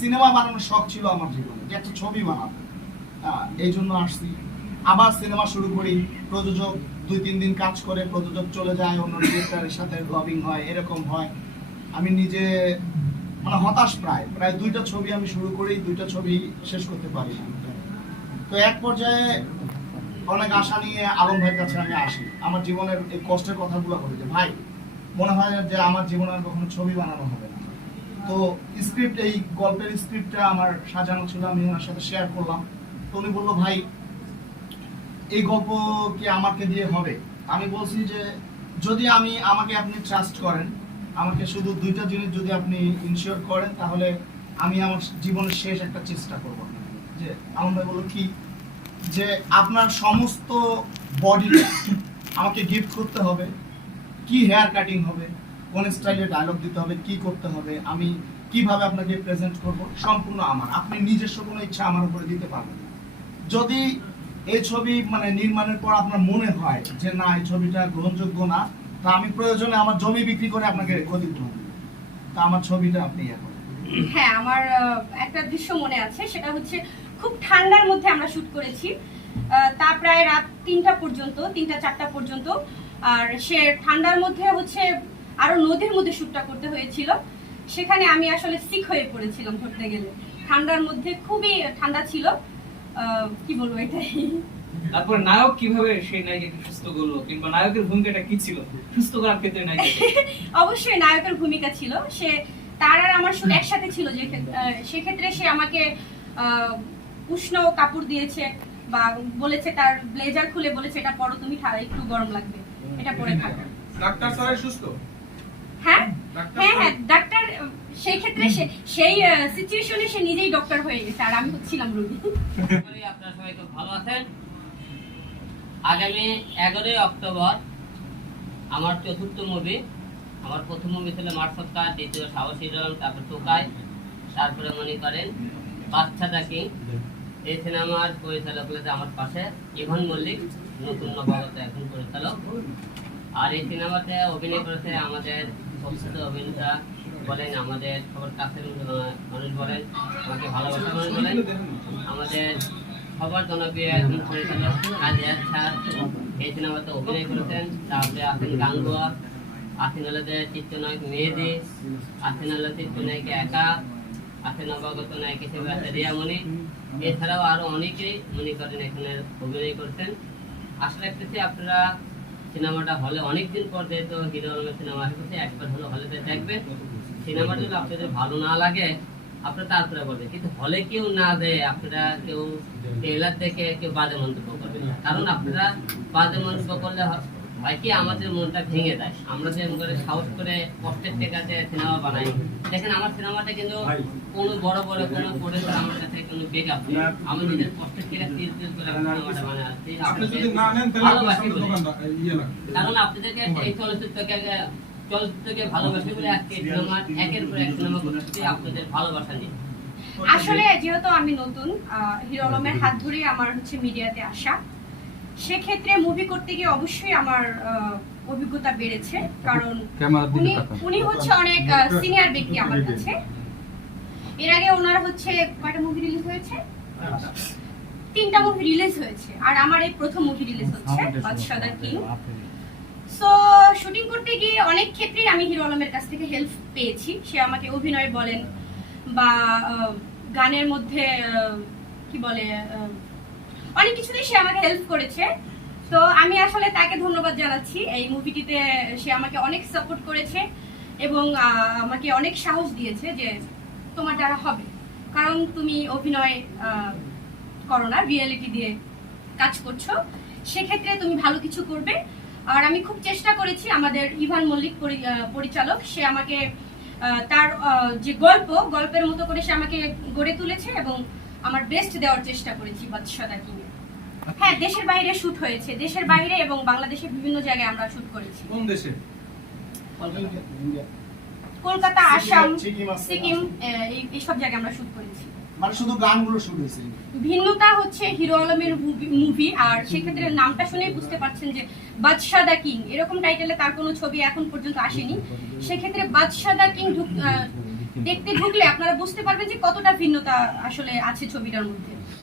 Cinema বানানোর শখ ছিল আমার জীবনে, যে একটা ছবি বানাবো। এই জন্য আসছি। আবার সিনেমা শুরু করি, প্রযোজক দুই, তিন দিন কাজ করে, প্রযোজক চলে যায়, অন্য ডিরেক্টরের সাথে লবিং হয়, এরকম হয়। আমি নিজে মানে হতাশ প্রায় প্রায় দুইটা ছবি আমি শুরু করি, দুইটা ছবি শেষ করতে পারি না। তো এক পর্যায়ে অনেক আশা নিয়ে আলম ভাইয়ের কাছে আমি আসি। আমার জীবনের এই কষ্টের কথাগুলো বলি যে, ভাই, মনে হয় যে আমার জীবনে আর কখনো ছবি বানানো হবে তো স্ক্রিপ্ট এই গল্পের স্ক্রিপ্টটা আমার সাজানো ছিল, আমি ওনার সাথে শেয়ার করলাম। তো উনি বলল, ভাই, এই গল্প কি আমাকে দিয়ে হবে? আমি বলছি যে, যদি আমি, আমাকে আপনি ট্রাস্ট করেন, আমাকে শুধু দুইটা জিনিস যদি আপনি ইনশিওর করেন, তাহলে আমি আমার জীবনের শেষ একটা চেষ্টা করব যে, আমার ভাই বলল, কি? যে, আপনার সমস্ত বডিটা আমাকে গিফট করতে হবে, কি হেয়ার কাটিং হবে কোন স্টাইলে ডায়লগ দিতে হবে, কি করতে হবে, আমি কীভাবে আপনাকে প্রেজেন্ট করব, সম্পূর্ণ আমার। আপনি নিজস্ব কোনো ইচ্ছা আমার উপরে দিতে পারবেন যদি এই ছবি মানে নির্মাণের পর আপনার মনে হয় যে না, এই ছবিটা গ্রহণযোগ্য না, তা আমি প্রয়োজনে আমার জমি বিক্রি করে আপনাকে ক্ষতিপূরণ। তা আমার ছবিটা আপনি ইয়ে করেন। হ্যাঁ আমার একটা দৃশ্য মনে আছে, সেটা হচ্ছে খুব ঠান্ডার মধ্যে আমরা শুট করেছি। তা প্রায় রাত তিনটা পর্যন্ত, তিনটা চারটা পর্যন্ত। আর সে ঠান্ডার মধ্যে হচ্ছে আরও নদীর মধ্যে শুটটা করতে হয়েছিল। সেখানে আমি আসলে সিক হয়ে পড়েছিলাম ধরতে গেলে। ঠান্ডার মধ্যে খুবই ঠান্ডা ছিল। কি বলব এটাই? তারপর নায়ক কীভাবে সেই নায়িকাকে সুস্থ করল? কিংবা নায়কের ভূমিকাটা কি ছিল? সুস্থ করার ক্ষেত্রে অবশ্যই নায়কের ভূমিকা ছিল। সে তার আর আমার শুধু একসাথে ছিল যে সেক্ষেত্রে সে আমাকে আহ, উষ্ণ কাপড় দিয়েছে বা বলেছে তার ব্লেজার খুলে বলেছে এটা পরো তুমি ঠা- একটু গরম লাগবে। এটা পরে থাকো ডাক্তার স্যারের সুস্থ? হ্যাঁ? হ্যাঁ হ্যাঁ ডাক্তার সেই ক্ষেত্রে সেই সিচুয়েশনে সে নিজেই ডক্টর হয়ে গেছে আর আমি হচ্ছিলাম রোগী। আপনারা সবাই খুব ভালো আছেন। আগামী এগারোই অক্টোবর আমার চতুর্থ মুভি আমার প্রথম মুভি ছিল মাঠ দ্বিতীয় সাহসী জন তারপর টোকাই তারপরে মনে করেন বাচ্চা ডাকি এই সিনেমার পরিচালক হলেছে আমার পাশে ইভান মল্লিক নতুন নবাগত এখন পরিচালক। আর এই সিনেমাতে অভিনয় করেছে আমাদের প্রখ্যাত অভিনেতা বলেন, আমাদের সবার কাছের মানুষ বলেন, আমাকে ভালোবাসা মানুষ বলেন, আমাদের জনপ্রিয় পরিচালক স্যার, এই সিনেমাতে অভিনয় করেছেন, তারপরে গাঙ্গুয়া হলো চিত্রনায়ক মেহেদি চিত্রনায়ক একা, আছেন অবগত নায়ক হিসেবে আছে রিয়ামণি, এছাড়াও আরও অনেকেই মনে করেন এখানে অভিনয় করছেন। আশা রাখতেছি আপনারা সিনেমাটা হলে অনেকদিন পর যেহেতু হিরো আলমের সিনেমা আসতেছে একবার হলে হলে দেখবেন সিনেমাটা যদি আপনাদের ভালো না লাগে, আপনারা তারপরে বলবেন কিন্তু হলে কেউ না দেয়, আপনারা কেউ ট্রেলার দেখে কেউ বাজে মন্তব্য করবে। কারণ আপনারা বাজে মন্তব্য করলে হয় কি আমাদের মনটা ভেঙে দেয় আমরা যে করে সাহস করে কষ্টের টেকাতে সিনেমা বানাই দেখেন আমার সিনেমাটা কিন্তু কোনো বড় বড় কোনো প্রোডাক্ট আমার কাছে কোনো বেকআপ নেই। আমি নিজের কষ্টের টেকা তিল তিল করে সিনেমাটা বানাচ্ছি আপনি যদি না নেন তাহলে আপনার ভালোবাসি বলে। ইয়ে কারণ আপনাদেরকে এই চলচ্চিত্রকে চলচ্চিত্রকে ভালোবাসি বলে আজকে সিনেমা একের পর এক সিনেমা করতেছি আপনাদের ভালোবাসা নিয়ে। আসলে যেহেতু আমি নতুন হিরো আলমের হাত ধরেই আমার হচ্ছে মিডিয়াতে আসা। সেক্ষেত্রে মুভি করতে গিয়ে অবশ্যই আমার অভিজ্ঞতা বেড়েছে। কারণ উনি উনি হচ্ছে অনেক সিনিয়র ব্যক্তি আমার কাছে। এর আগে ওনার হচ্ছে কয়টা মুভি রিলিজ হয়েছে? তিনটা মুভি রিলিজ হয়েছে। আর আমার এই প্রথম মুভি রিলিজ হচ্ছে বাদশাদা কিং। সো শুটিং করতে গিয়ে অনেক ক্ষেত্রেই আমি হিরো আলমের কাছ থেকে হেল্প পেয়েছি। সে আমাকে অভিনয় বলেন বা গানের মধ্যে কি বলে অনেক কিছুতেই সে আমাকে হেল্প করেছে। তো আমি আসলে তাকে ধন্যবাদ জানাচ্ছি। এই মুভিটিতে সে আমাকে অনেক সাপোর্ট করেছে এবং আমাকে অনেক সাহস দিয়েছে যে তোমার দ্বারা হবে। কারণ তুমি অভিনয় করো না রিয়েলিটি দিয়ে কাজ করছ। সেক্ষেত্রে তুমি ভালো কিছু করবে। আর আমি খুব চেষ্টা করেছি আমাদের ইভান মল্লিক পরি- পরিচালক, সে আমাকে তার যে গল্প, গল্পের মতো করে সে আমাকে গড়ে তুলেছে এবং আমার বেস্ট দেওয়ার চেষ্টা করেছি বাদশাদা কিনে হ্যাঁ দেশের বাইরে শুট হয়েছে। দেশের বাইরে এবং বাংলাদেশের বিভিন্ন জায়গায় আমরা শুট করেছি। কোন দেশে? কলকাতা। আসাম সিকিম এইসব জায়গায় আমরা শুট করেছি। মানে শুধু গানগুলো শুরু হয়েছে? ভিন্নতা হচ্ছে হিরো আলমের মুভি আর সেক্ষেত্রে নামটা শুনেই বুঝতে পারছেন যে বাদশাদা কিং এরকম টাইটেলে তার কোনো ছবি এখন পর্যন্ত আসেনি। সেক্ষেত্রে বাদশাদা কিং ঢুক- আহ, দেখতে ঢুকলে আপনারা বুঝতে পারবেন যে কতটা ভিন্নতা আসলে আছে ছবিটার মধ্যে।